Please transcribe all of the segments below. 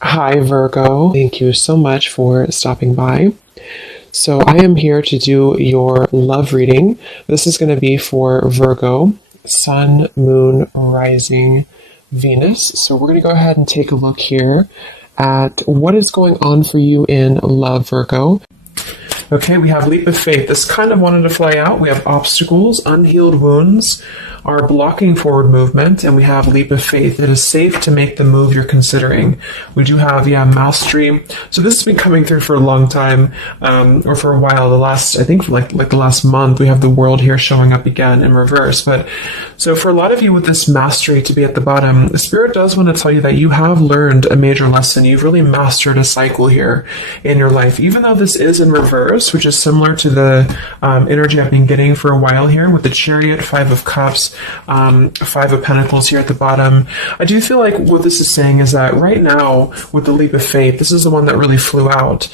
Hi, Virgo. Thank you so much for stopping by. So, I am here to do your love reading. This is going to be for Virgo, Sun, Moon, Rising, Venus. So, we're going to go ahead and take a look here at what is going on for you in love, Virgo. Okay, we have leap of faith. This kind of wanted to fly out. We have obstacles, unhealed wounds are blocking forward movement, and we have leap of faith. It is safe to make the move you're considering. We do have, mastery. So this has been coming through for a long time, or for a while. I think for like the last month, we have the world here showing up again in reverse. But so for a lot of you with this mastery to be at the bottom, the Spirit does want to tell you that you have learned a major lesson. You've really mastered a cycle here in your life, even though this is in reverse, which is similar to the energy I've been getting for a while here with the Chariot, Five of Cups, Five of Pentacles here at the bottom. I do feel like what this is saying is that right now with the leap of faith, this is the one that really flew out.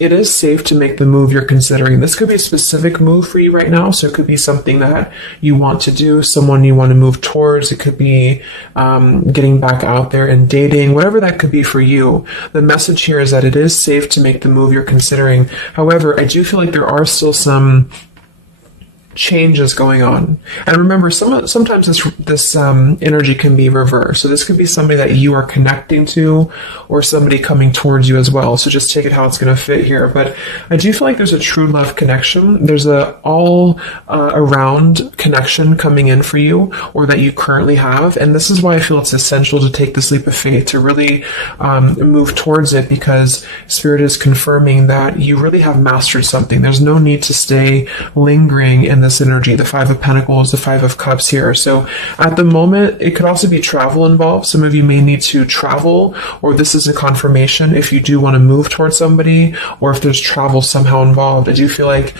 It is safe to make the move you're considering. This could be a specific move for you right now. So it could be something that you want to do, someone you want to move towards. It could be getting back out there and dating, whatever that could be for you. The message here is that it is safe to make the move you're considering. However, I do feel like there are still some changes going on. And remember, sometimes this energy can be reversed. So this could be somebody that you are connecting to or somebody coming towards you as well. So just take it how it's going to fit here. But I do feel like there's a true love connection. There's a all around connection coming in for you, or that you currently have. And this is why I feel it's essential to take this leap of faith, to really move towards it, because Spirit is confirming that you really have mastered something. There's no need to stay lingering in this energy, the Five of Pentacles, the Five of Cups here. So at the moment, it could also be travel involved. Some of you may need to travel, or this is a confirmation if you do want to move towards somebody, or if there's travel somehow involved. I do feel like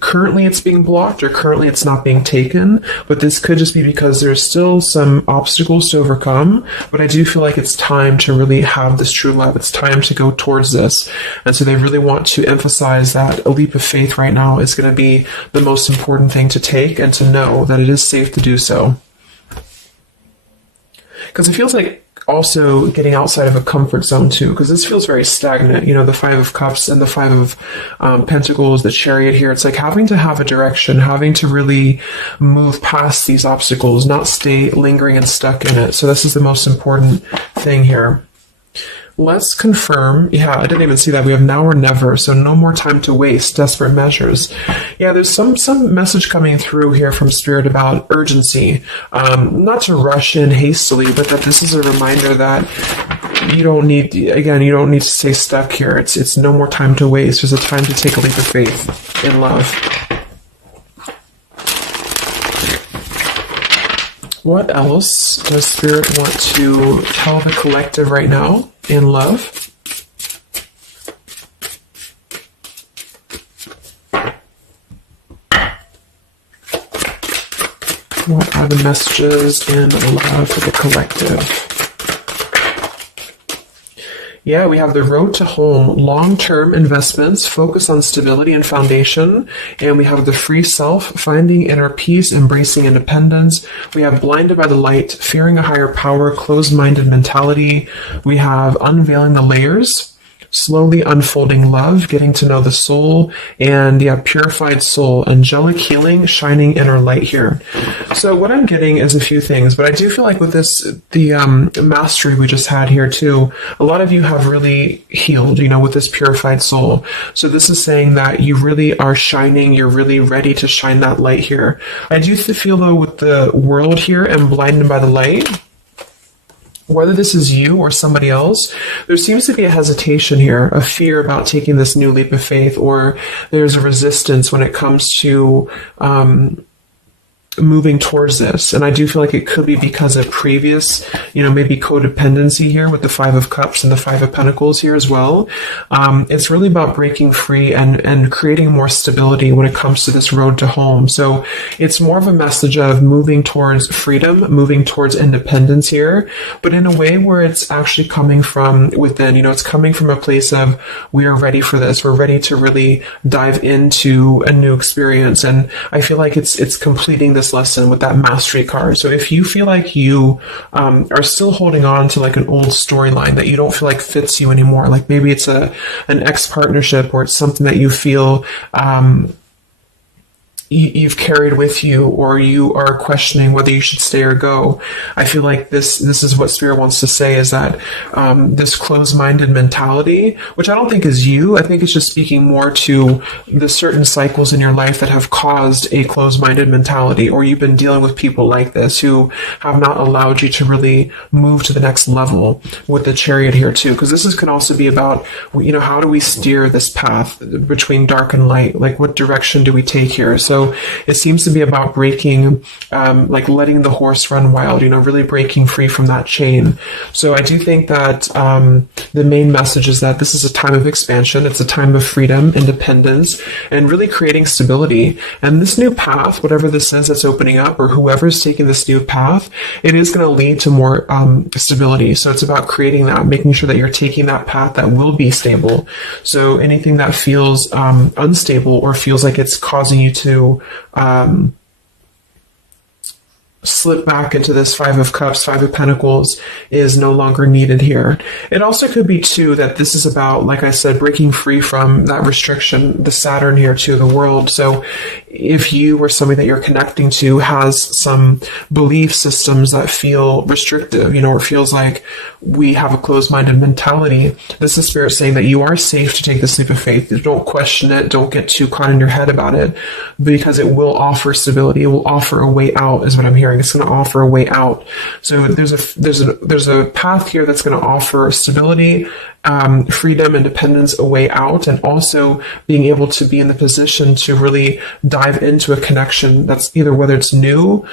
currently it's being blocked, or currently it's not being taken, but this could just be because there's still some obstacles to overcome. But I do feel like it's time to really have this true love. It's time to go towards this. And so they really want to emphasize that a leap of faith right now is going to be the most important thing to take, and to know that it is safe to do so. Because it feels like also getting outside of a comfort zone too, because this feels very stagnant. The Five of Cups and the Five of Pentacles, the Chariot here. It's like having to have a direction, having to really move past these obstacles, not stay lingering and stuck in it. So this is the most important thing here. Let's confirm. Yeah, I didn't even see that. We have now or never, so no more time to waste. Desperate measures. Yeah, there's some message coming through here from Spirit about urgency. Not to rush in hastily, but that this is a reminder that you don't need to stay stuck here. It's no more time to waste. There's a time to take a leap of faith in love. What else does Spirit want to tell the collective right now in love? What are the messages in love for the collective? Yeah, we have the road to home, long-term investments, focus on stability and foundation. And we have the free self, finding inner peace, embracing independence. We have blinded by the light, fearing a higher power, closed-minded mentality. We have unveiling the layers, slowly unfolding love, getting to know the soul, and purified soul, angelic healing, shining inner light here. So what I'm getting is a few things, but I do feel like with this, the mastery we just had here too, a lot of you have really healed, with this purified soul. So this is saying that you really are shining, you're really ready to shine that light here. I do feel though with the world here and blinded by the light, whether this is you or somebody else, there seems to be a hesitation here, a fear about taking this new leap of faith, or there's a resistance when it comes to moving towards this. And I do feel like it could be because of previous, maybe codependency here with the Five of Cups and the Five of Pentacles here as well. It's really about breaking free and creating more stability when it comes to this road to home. So it's more of a message of moving towards freedom, moving towards independence here, but in a way where it's actually coming from within. It's coming from a place of, we are ready for this. We're ready to really dive into a new experience. And I feel like it's completing this this lesson with that mastery card. So if you feel like you are still holding on to like an old storyline that you don't feel like fits you anymore, like maybe it's an ex partnership, or it's something that you feel you've carried with you, or you are questioning whether you should stay or go. I feel like this is what Spirit wants to say, is that this closed-minded mentality, which I don't think is you, I think it's just speaking more to the certain cycles in your life that have caused a closed-minded mentality, or you've been dealing with people like this who have not allowed you to really move to the next level with the Chariot here too, because this can also be about, how do we steer this path between dark and light? Like, what direction do we take here? So it seems to be about breaking, like letting the horse run wild, really breaking free from that chain. So I do think that the main message is that this is a time of expansion. It's a time of freedom, independence, and really creating stability. And this new path, whatever this is that's opening up, or whoever's taking this new path, it is going to lead to more stability. So it's about creating that, making sure that you're taking that path that will be stable. So anything that feels unstable, or feels like it's causing you to slip back into this Five of Cups, Five of Pentacles, is no longer needed here. It also could be too that this is about, like I said, breaking free from that restriction, the Saturn here to the world. So if you or somebody that you're connecting to has some belief systems that feel restrictive, or feels like we have a closed-minded mentality, this is Spirit saying that you are safe to take this leap of faith. Don't question it. Don't get too caught in your head about it, because it will offer stability. It will offer a way out, is what I'm hearing. It's going to offer a way out. So there's a path here that's going to offer stability, freedom, independence, a way out, and also being able to be in the position to really dive into a connection that's either, whether it's new,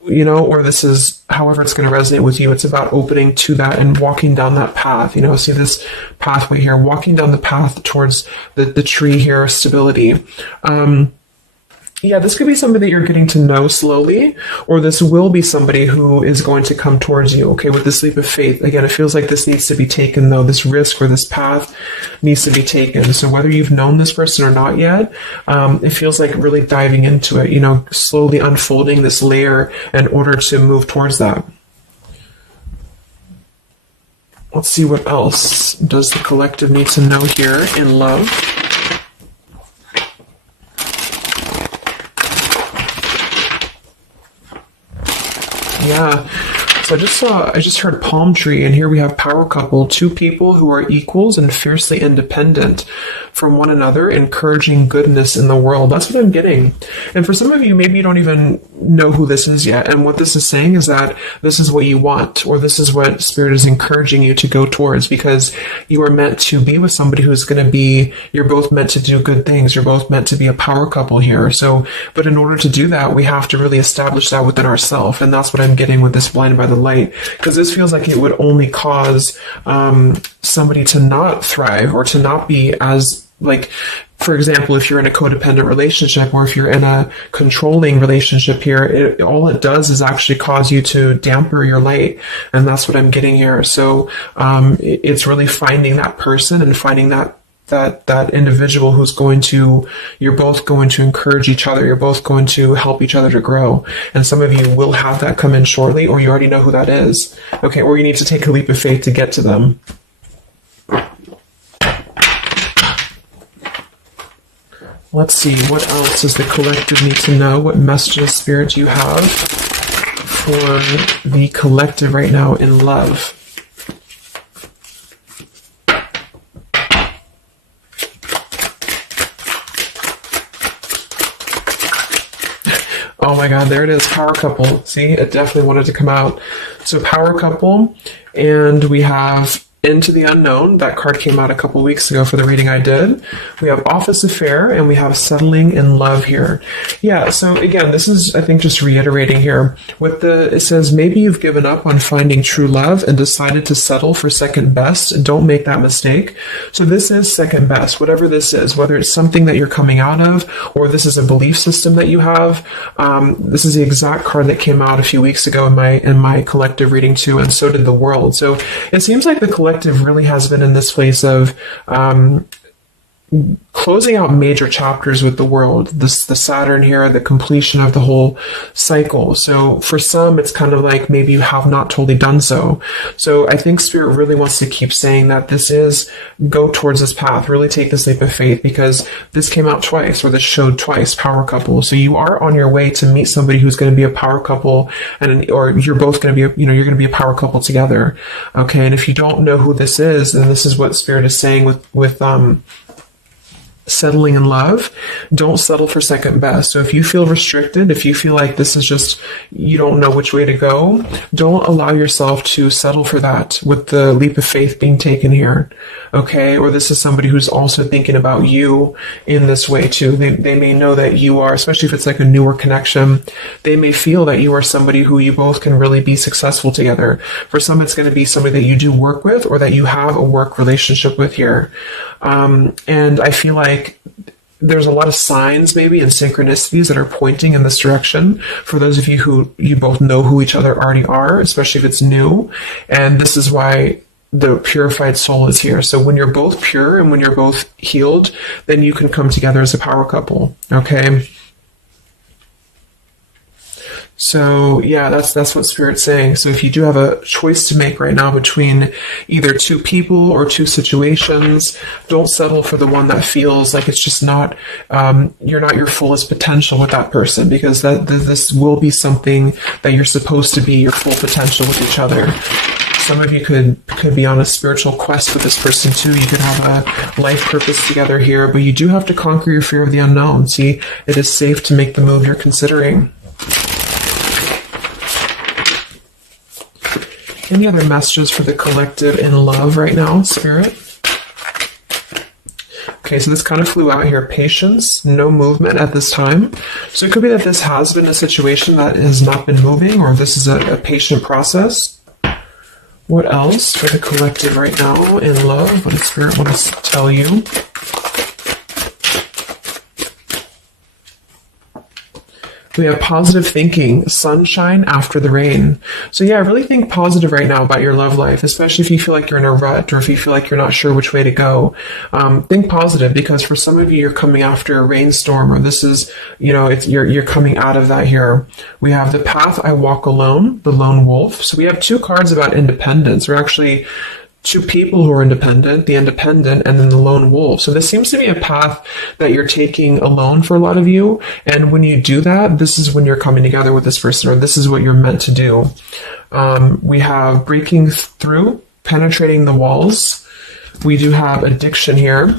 or this is however it's going to resonate with you. It's about opening to that and walking down that path. See this pathway here, walking down the path towards the tree here, stability. This could be somebody that you're getting to know slowly, or this will be somebody who is going to come towards you, with this leap of faith. Again, it feels like this needs to be taken, though. This risk or this path needs to be taken. So whether you've known this person or not yet, it feels like really diving into it, slowly unfolding this layer in order to move towards that. Let's see what else does the collective need to know here in love. Yeah, so I just heard palm tree, and here we have power couple, two people who are equals and fiercely independent from one another, encouraging goodness in the world. That's what I'm getting. And for some of you, maybe you don't even know who this is yet. And what this is saying is that this is what you want, or this is what Spirit is encouraging you to go towards, because you are meant to be with somebody who's going to be, you're both meant to do good things. You're both meant to be a power couple here. So, but in order to do that, we have to really establish that within ourselves. And that's what I'm getting with this blinded by the light, because this feels like it would only cause somebody to not thrive, or to not be as, like, for example, if you're in a codependent relationship, or if you're in a controlling relationship here, all it does is actually cause you to damper your light. And that's what I'm getting here. So it's really finding that person and finding that individual who's you're both going to encourage each other. You're both going to help each other to grow. And some of you will have that come in shortly, or you already know who that is. Or you need to take a leap of faith to get to them. Let's see, what else does the collective need to know? What messages, Spirit, do you have for the collective right now in love? Oh my God, there it is, power couple. See, it definitely wanted to come out. So power couple, and we have Into the Unknown. That card came out a couple weeks ago for the reading I did. We have Office Affair, and we have Settling in Love here. Yeah, so again, this is, I think, just reiterating here. It says, maybe you've given up on finding true love and decided to settle for second best. Don't make that mistake. So this is second best, whatever this is, whether it's something that you're coming out of, or this is a belief system that you have. This is the exact card that came out a few weeks ago in my collective reading too, and so did the world. So it seems like the collective really has been in this place of closing out major chapters with the world, the Saturn here, the completion of the whole cycle. So for some, it's kind of like maybe you have not totally done so. So I think Spirit really wants to keep saying that this is, go towards this path, really take this leap of faith, because this came out twice, or this showed twice, power couple. So you are on your way to meet somebody who's going to be a power couple, or you're both going to be, you're going to be a power couple together. Okay. And if you don't know who this is, then this is what Spirit is saying with settling in love. Don't settle for second best. So if you feel restricted, if you feel like this is just, you don't know which way to go, don't allow yourself to settle for that with the leap of faith being taken here. Okay. Or this is somebody who's also thinking about you in this way too. They may know that you are, especially if it's like a newer connection, they may feel that you are somebody who you both can really be successful together. For some, it's going to be somebody that you do work with, or that you have a work relationship with here. And I feel like there's a lot of signs maybe and synchronicities that are pointing in this direction for those of you who you both know who each other already are, especially if it's new. And this is why the purified soul is here. So when you're both pure and when you're both healed, then you can come together as a power couple. Okay. So yeah, that's what Spirit's saying. So if you do have a choice to make right now between either two people or two situations, don't settle for the one that feels like it's just not, you're not your fullest potential with that person, because this will be something that you're supposed to be your full potential with each other. Some of you could be on a spiritual quest with this person too. You could have a life purpose together here, but you do have to conquer your fear of the unknown. See, it is safe to make the move you're considering. Any other messages for the collective in love right now, Spirit? Okay, so this kind of flew out here. Patience, no movement at this time. So it could be that this has been a situation that has not been moving, or this is a patient process. What else for the collective right now in love? What does Spirit want to tell you? We have positive thinking, sunshine after the rain. So yeah, really think positive right now about your love life, especially if you feel like you're in a rut or if you feel like you're not sure which way to go. Think positive, because for some of you, you're coming after a rainstorm, or this is, you're coming out of that here. We have the path I walk alone, the lone wolf. So we have two cards about independence, or actually two people who are independent, the independent, and then the lone wolf. So this seems to be a path that you're taking alone for a lot of you. And when you do that, this is when you're coming together with this person, or this is what you're meant to do. We have breaking through, penetrating the walls. We do have addiction here.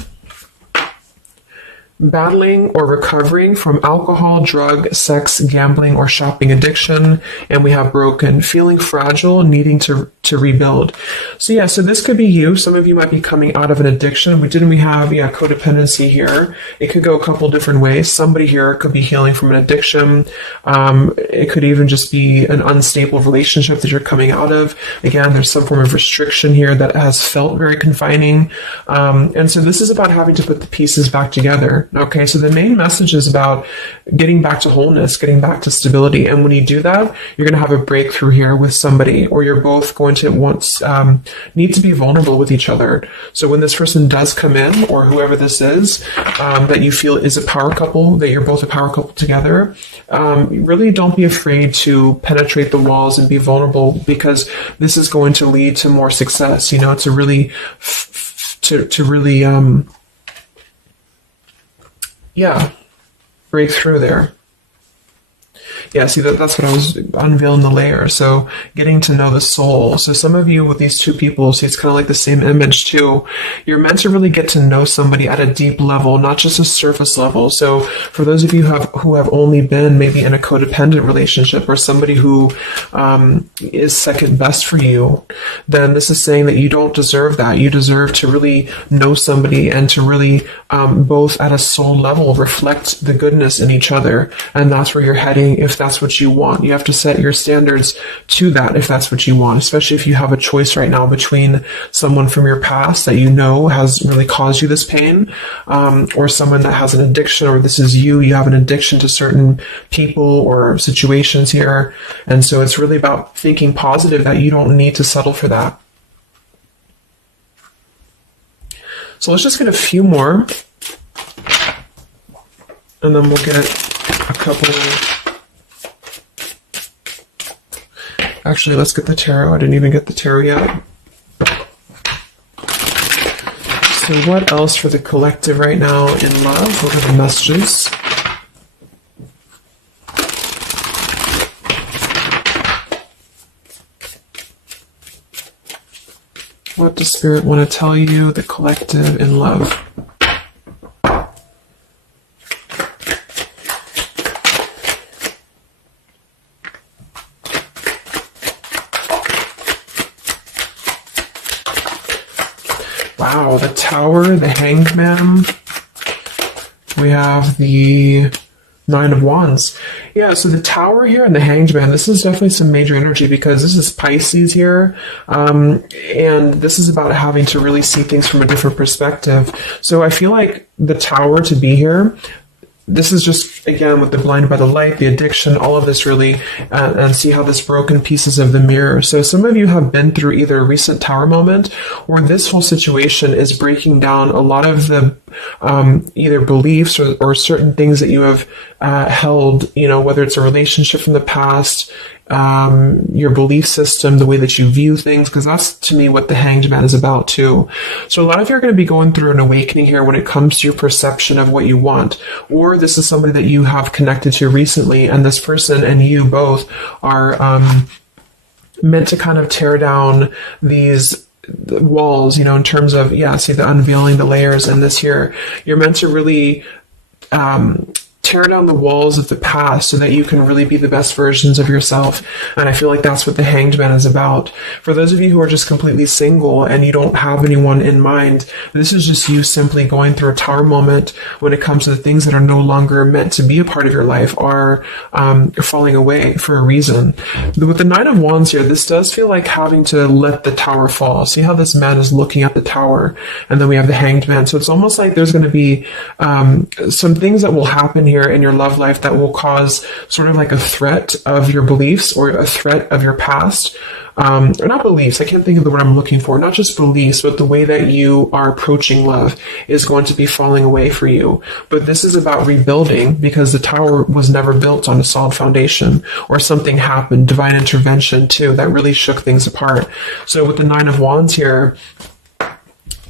Battling or recovering from alcohol, drug, sex, gambling, or shopping addiction. And we have broken, feeling fragile, needing to rebuild. So yeah, so this could be you. Some of you might be coming out of an addiction. We have codependency here. It could go a couple different ways. Somebody here could be healing from an addiction. It could even just be an unstable relationship that you're coming out of. Again, there's some form of restriction here that has felt very confining. And so this is about having to put the pieces back together. Okay, so the main message is about getting back to wholeness, getting back to stability. And when you do that, you're going to have a breakthrough here with somebody, or you're both going to need to be vulnerable with each other. So when this person does come in, or whoever this is, that you feel is a power couple, that you're both a power couple together, really don't be afraid to penetrate the walls and be vulnerable, because this is going to lead to more success, to really, break through there. Yeah, see, that's what I was unveiling the layer. So getting to know the soul. So some of you with these two people, see, it's kind of like the same image too. You're meant to really get to know somebody at a deep level, not just a surface level. So for those of you who have only been maybe in a codependent relationship, or somebody who is second best for you, then this is saying that you don't deserve that. You deserve to really know somebody, and to really both at a soul level reflect the goodness in each other. And that's where you're heading if that's what you want. You have to set your standards to that if that's what you want, especially if you have a choice right now between someone from your past that has really caused you this pain, or someone that has an addiction, or this is you have an addiction to certain people or situations here. And so it's really about thinking positive, that you don't need to settle for that. So let's just get a few more And then we'll get a couple. Actually, let's get the tarot. I didn't even get the tarot yet. So what else for the collective right now in love? What are the messages? What does Spirit want to tell you, the collective in love? Wow, the Tower, the Hanged Man. We have the Nine of Wands. Yeah, so the Tower here and the Hanged Man, this is definitely some major energy because this is Pisces here. And this is about having to really see things from a different perspective. So I feel like the Tower to be here, this is just, again, with the blinded by the light, the addiction, all of this really, and see how this broken pieces of the mirror. So some of you have been through either a recent Tower moment or this whole situation is breaking down a lot of the either beliefs or certain things that you have held, you know, whether it's a relationship from the past, your belief system, the way that you view things, because that's to me what the Hanged Man is about too. So a lot of you are going to be going through an awakening here when it comes to your perception of what you want, or this is somebody that you have connected to recently, and this person and you both are meant to kind of tear down these walls, you know, in terms of, yeah, see the unveiling the layers, and this here, you're meant to really tear down the walls of the past so that you can really be the best versions of yourself. And I feel like that's what the Hanged Man is about. For those of you who are just completely single and you don't have anyone in mind, this is just you simply going through a Tower moment when it comes to the things that are no longer meant to be a part of your life are falling away for a reason. With the Nine of Wands here, this does feel like having to let the Tower fall. See how this man is looking at the Tower, and then we have the Hanged Man. So it's almost like there's going to be some things that will happen here in your love life that will cause sort of like a threat of your beliefs or a threat of your past. Or not beliefs, I can't think of the word I'm looking for, not just beliefs, but the way that you are approaching love is going to be falling away for you. But this is about rebuilding because the Tower was never built on a solid foundation, or something happened, divine intervention too, that really shook things apart. So with the Nine of Wands here,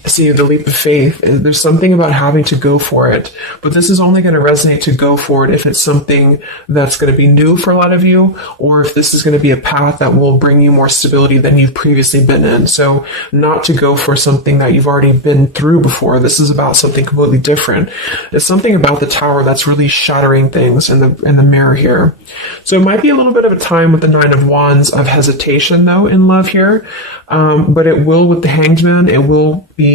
see the leap of faith, there's something about having to go for it, but this is only going to resonate to go for it if it's something that's going to be new for a lot of you, or if this is going to be a path that will bring you more stability than you've previously been in. So not to go for something that you've already been through before. This is about something completely different. It's something about the Tower that's really shattering things in the mirror here. So it might be a little bit of a time with the Nine of Wands of hesitation though in love here, but it will with the Hanged Man, it will be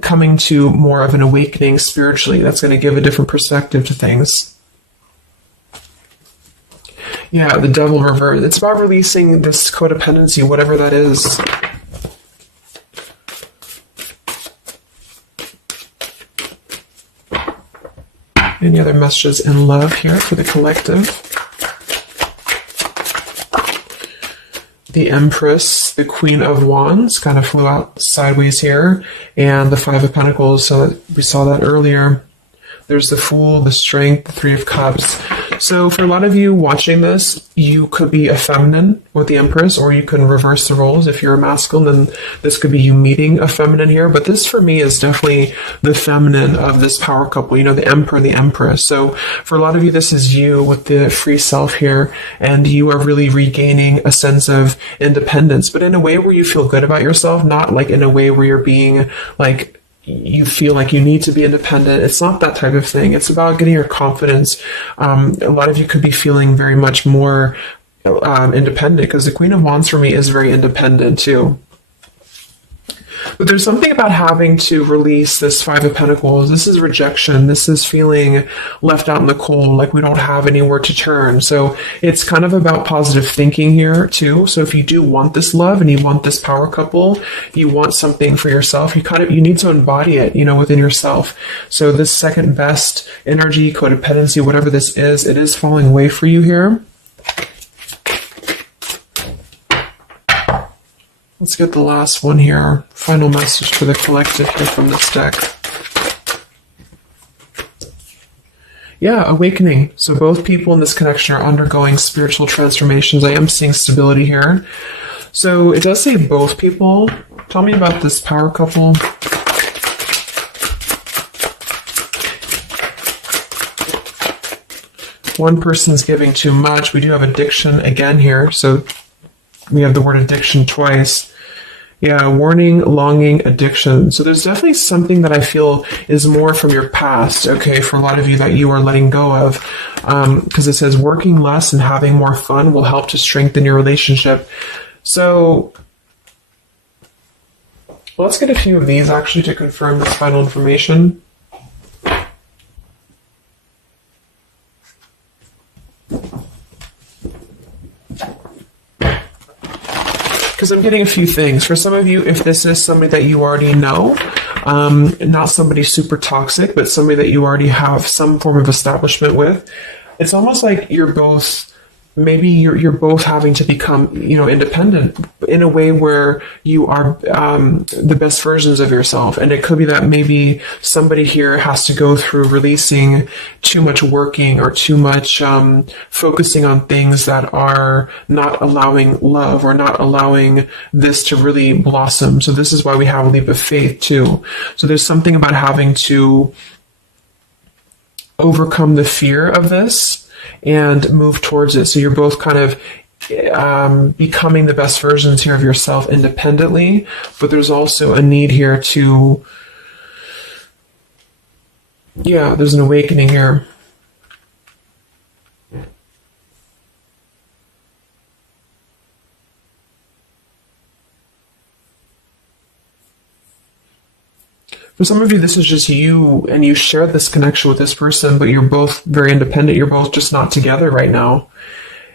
coming to more of an awakening spiritually. That's going to give a different perspective to things. Yeah, the Devil reverse. It's about releasing this codependency, whatever that is. Any other messages in love here for the collective? The Empress, the Queen of Wands, kind of flew out sideways here, and the Five of Pentacles, so we saw that earlier. There's the Fool, the Strength, the Three of Cups. So for a lot of you watching this, you could be a feminine with the Empress, or you can reverse the roles. If you're a masculine, then this could be you meeting a feminine here. But this for me is definitely the feminine of this power couple, you know, the Emperor, the Empress. So for a lot of you, this is you with the free self here, and you are really regaining a sense of independence, but in a way where you feel good about yourself, not like in a way where you're being like, you feel like you need to be independent. It's not that type of thing. It's about getting your confidence. A lot of you could be feeling very much more independent, because the Queen of Wands for me is very independent too. But there's something about having to release this Five of Pentacles. This is rejection. This is feeling left out in the cold, like we don't have anywhere to turn. So it's kind of about positive thinking here too. So if you do want this love and you want this power couple, you want something for yourself, you need to embody it, you know, within yourself. So this second best energy, codependency, whatever this is, it is falling away for you here. Let's get the last one here. Final message for the collective here from this deck. Yeah, awakening. So both people in this connection are undergoing spiritual transformations. I am seeing stability here. So it does say both people. Tell me about this power couple. One person's giving too much. We do have addiction again here. So we have the word addiction twice. Yeah, warning, longing, addiction. So there's definitely something that I feel is more from your past, okay, for a lot of you that you are letting go of. Because it says working less and having more fun will help to strengthen your relationship. So let's get a few of these actually to confirm this final information. Because I'm getting a few things. For some of you, if this is somebody that you already know, not somebody super toxic, but somebody that you already have some form of establishment with, it's almost like you're both, maybe you're both having to become, independent in a way where you are the best versions of yourself. And it could be that maybe somebody here has to go through releasing too much working or too much focusing on things that are not allowing love or not allowing this to really blossom. So this is why we have a leap of faith too. So there's something about having to overcome the fear of this and move towards it. So you're both kind of becoming the best versions here of yourself independently, but there's also a need here to, there's an awakening here. For some of you, this is just you, and you share this connection with this person, but you're both very independent. You're both just not together right now.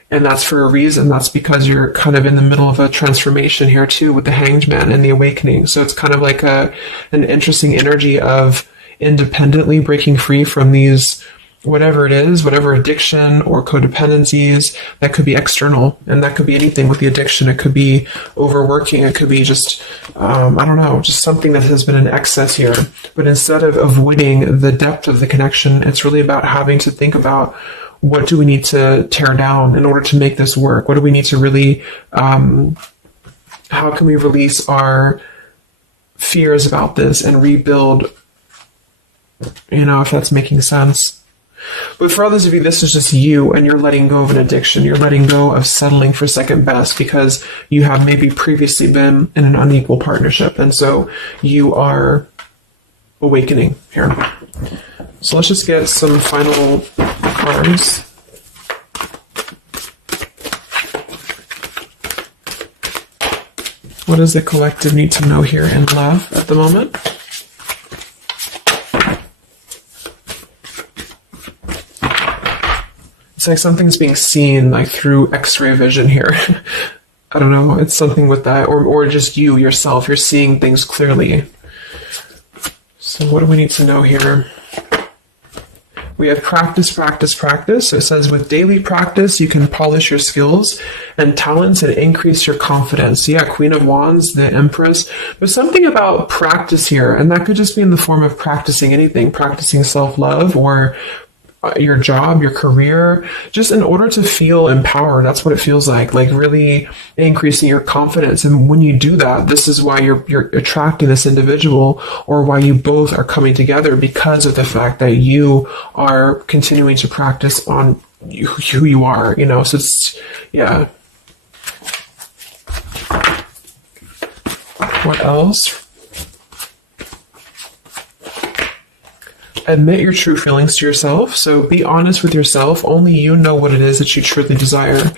And that's for a reason. That's because you're kind of in the middle of a transformation here too with the Hanged Man and the awakening. So it's kind of like an interesting energy of independently breaking free from these, whatever it is, whatever addiction or codependencies that could be external. And that could be anything with the addiction. It could be overworking. It could be just, just something that has been in excess here. But instead of avoiding the depth of the connection, it's really about having to think about, what do we need to tear down in order to make this work? What do we need to really, how can we release our fears about this and rebuild, if that's making sense. But for others of you, this is just you, and you're letting go of an addiction. You're letting go of settling for second best because you have maybe previously been in an unequal partnership. And so you are awakening here. So let's just get some final cards. What does the collective need to know here in love at the moment? It's like something's being seen like through X-ray vision here. I don't know. It's something with that, or just you yourself. You're seeing things clearly. So what do we need to know here? We have practice, practice, practice. So it says with daily practice, you can polish your skills and talents and increase your confidence. Yeah, Queen of Wands, the Empress. There's something about practice here, and that could just be in the form of practicing anything, practicing self-love or your job, your career, just in order to feel empowered. That's what it feels like really increasing your confidence. And when you do that, this is why you're attracting this individual, or why you both are coming together, because of the fact that you are continuing to practice on who you are, so it's, yeah. What else? Admit your true feelings to yourself. So be honest with yourself. Only you know what it is that you truly desire.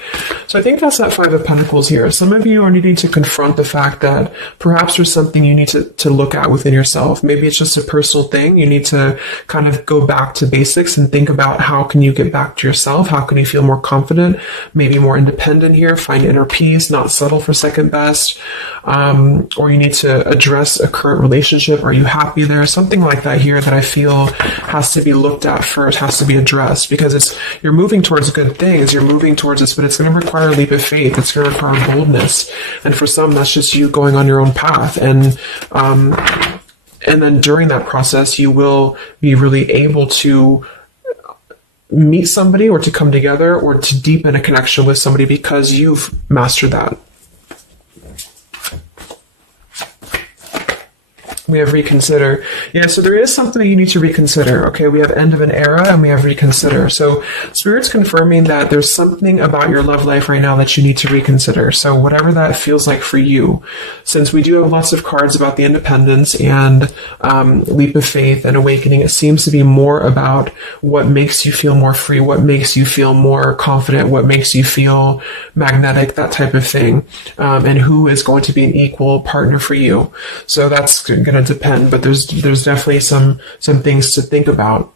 So I think that's that Five of Pentacles here. Some of you are needing to confront the fact that perhaps there's something you need to look at within yourself. Maybe it's just a personal thing. You need to kind of go back to basics and think about how can you get back to yourself? How can you feel more confident, maybe more independent here, find inner peace, not settle for second best. Or you need to address a current relationship. Are you happy there? Something like that here that I feel has to be looked at first, has to be addressed, because you're moving towards good things, you're moving towards this, but it's going to require a leap of faith, it's going to require boldness, and for some that's just you going on your own path, and then during that process you will be really able to meet somebody or to come together or to deepen a connection with somebody because you've mastered that. We have reconsider. Yeah, so there is something that you need to reconsider. Okay, we have end of an era and we have reconsider. So Spirit's confirming that there's something about your love life right now that you need to reconsider. So whatever that feels like for you, since we do have lots of cards about the independence and leap of faith and awakening, it seems to be more about what makes you feel more free, what makes you feel more confident, what makes you feel magnetic, that type of thing, and who is going to be an equal partner for you. So that's going to depend, but there's definitely some things to think about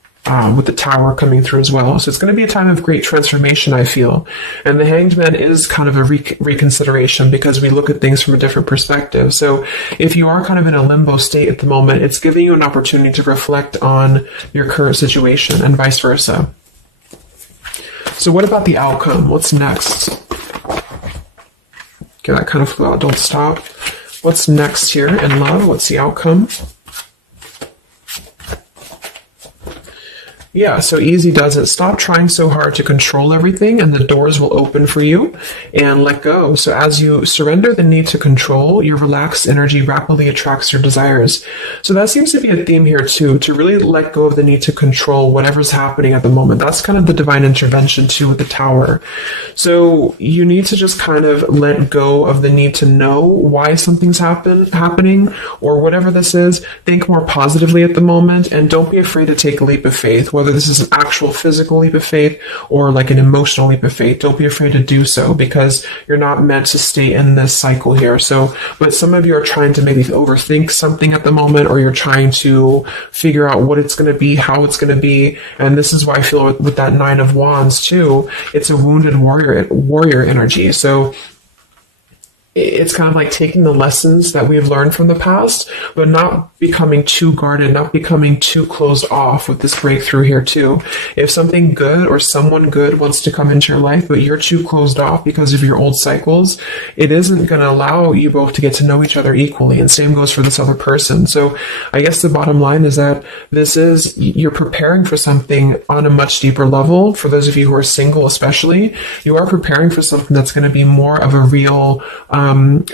with the Tower coming through as well. So it's going to be a time of great transformation, I feel. And the Hanged Man is kind of a reconsideration because we look at things from a different perspective. So if you are kind of in a limbo state at the moment, it's giving you an opportunity to reflect on your current situation and vice versa. So what about the outcome? What's next? Okay, that kind of flew out. Don't stop. What's next here in love? What's the outcome? Yeah, so easy does it. Stop trying so hard to control everything and the doors will open for you, and let go. So as you surrender the need to control, your relaxed energy rapidly attracts your desires. So that seems to be a theme here too, to really let go of the need to control whatever's happening at the moment. That's kind of the divine intervention too with the Tower. So you need to just kind of let go of the need to know why something's happening or whatever this is. Think more positively at the moment and don't be afraid to take a leap of faith, whether this is an actual physical leap of faith or like an emotional leap of faith. Don't be afraid to do so because you're not meant to stay in this cycle here. So, but some of you are trying to maybe overthink something at the moment, or you're trying to figure out what it's going to be, how it's going to be. And this is why I feel with that Nine of Wands too, it's a wounded warrior energy. So it's kind of like taking the lessons that we've learned from the past, but not becoming too guarded, not becoming too closed off with this breakthrough here too. If something good or someone good wants to come into your life, but you're too closed off because of your old cycles, it isn't going to allow you both to get to know each other equally. And same goes for this other person. So I guess the bottom line is that you're preparing for something on a much deeper level. For those of you who are single especially, you are preparing for something that's going to be more of a real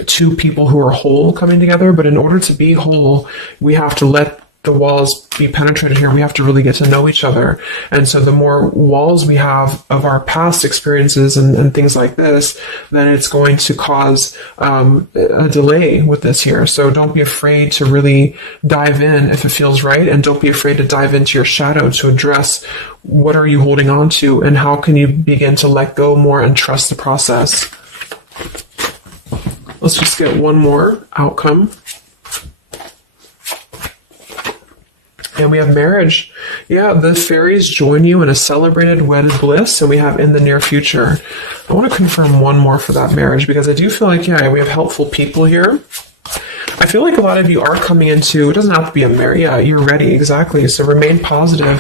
two people who are whole coming together. But in order to be whole, we have to let the walls be penetrated here. We have to really get to know each other. And so the more walls we have of our past experiences and things like this, then it's going to cause a delay with this here. So don't be afraid to really dive in if it feels right. And don't be afraid to dive into your shadow to address what are you holding on to and how can you begin to let go more and trust the process. Let's just get one more outcome. And we have marriage. Yeah, the fairies join you in a celebrated wedded bliss, and we have in the near future. I want to confirm one more for that marriage because I do feel like, yeah, we have helpful people here. I feel like a lot of you are coming into, it doesn't have to be a marriage. Yeah, you're ready. Exactly. So remain positive.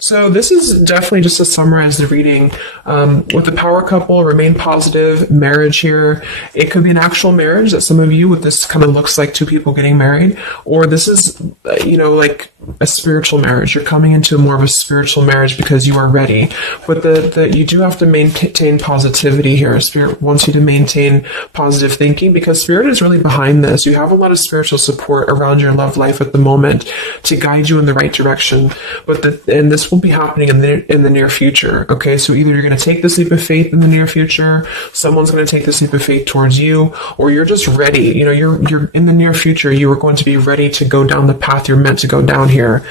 So this is definitely just to summarize the reading. With the power couple, remain positive, marriage here. It could be an actual marriage that some of you with this kind of looks like two people getting married, or this is, like a spiritual marriage. You're coming into more of a spiritual marriage because you are ready. But you do have to maintain positivity here. Spirit wants you to maintain positive thinking because Spirit is really behind this. You have a lot of spiritual support around your love life at the moment to guide you in the right direction. And this will be happening in the near future. Okay, so either you're going to take this leap of faith in the near future, someone's going to take this leap of faith towards you, or you're just ready. You're in the near future. You are going to be ready to go down the path you're meant to go down here.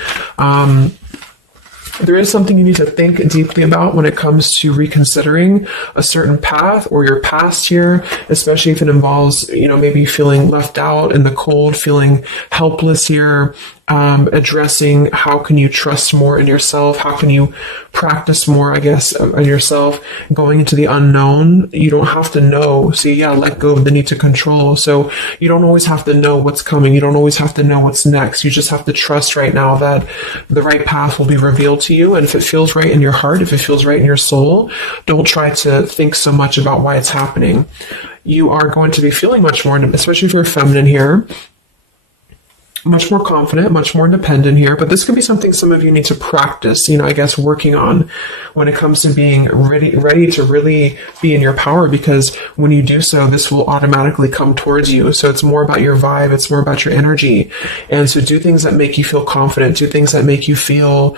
There is something you need to think deeply about when it comes to reconsidering a certain path or your past here, especially if it involves, maybe feeling left out in the cold, feeling helpless here. Addressing how can you trust more in yourself? How can you practice more, I guess, on yourself? Going into the unknown, you don't have to know. See, yeah, let go of the need to control. So you don't always have to know what's coming. You don't always have to know what's next. You just have to trust right now that the right path will be revealed to you. And if it feels right in your heart, if it feels right in your soul, don't try to think so much about why it's happening. You are going to be feeling much more, especially if you're feminine here. much more confident, much more independent here, but this could be something some of you need to practice, I guess, working on when it comes to being ready to really be in your power, because when you do so, this will automatically come towards you. So it's more about your vibe, it's more about your energy. And so do things that make you feel confident, do things that make you feel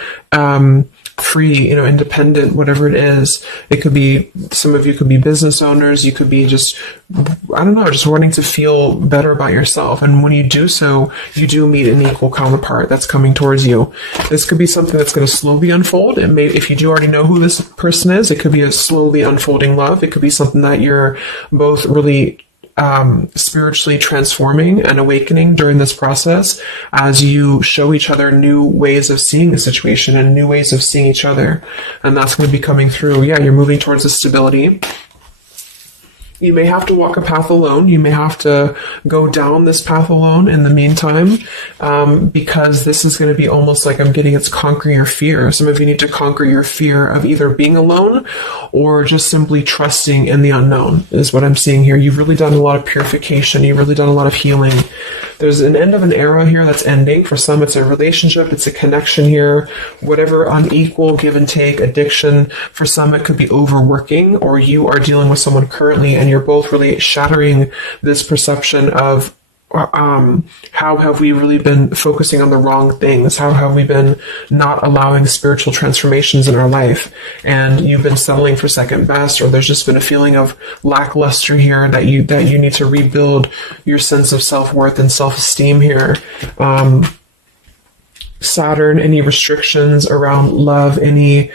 free, independent, whatever it is. It could be, some of you could be business owners, you could be just, just wanting to feel better about yourself. And when you do so, you do meet an equal counterpart that's coming towards you. This could be something that's going to slowly unfold. And maybe if you do already know who this person is, it could be a slowly unfolding love. It could be something that you're both really spiritually transforming and awakening during this process as you show each other new ways of seeing the situation and new ways of seeing each other. And that's going to be coming through. Yeah, you're moving towards the stability. You may have to walk a path alone. You may have to go down this path alone in the meantime, because this is going to be almost like I'm getting it's conquer your fear. Some of you need to conquer your fear of either being alone or just simply trusting in the unknown is what I'm seeing here. You've really done a lot of purification. You've really done a lot of healing. There's an end of an era here that's ending. For some, it's a relationship. It's a connection here. Whatever unequal give and take, addiction. For some, it could be overworking, or you are dealing with someone currently and you're both really shattering this perception of how have we really been focusing on the wrong things? How have we been not allowing spiritual transformations in our life? And you've been settling for second best, or there's just been a feeling of lackluster here that you need to rebuild your sense of self-worth and self-esteem here. Saturn, any restrictions around love, any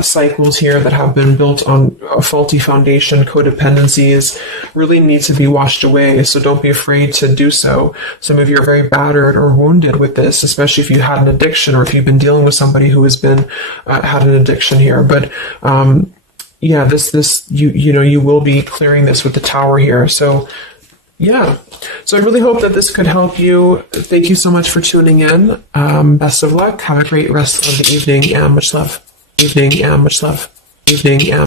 cycles here that have been built on a faulty foundation, codependencies, really need to be washed away. So don't be afraid to do so. Some of you are very battered or wounded with this, especially if you had an addiction or if you've been dealing with somebody who has been had an addiction here. But yeah, you will be clearing this with the Tower here. So yeah. So I really hope that this could help you. Thank you so much for tuning in. Best of luck. Have a great rest of the evening and much love. Evening and much love. Evening and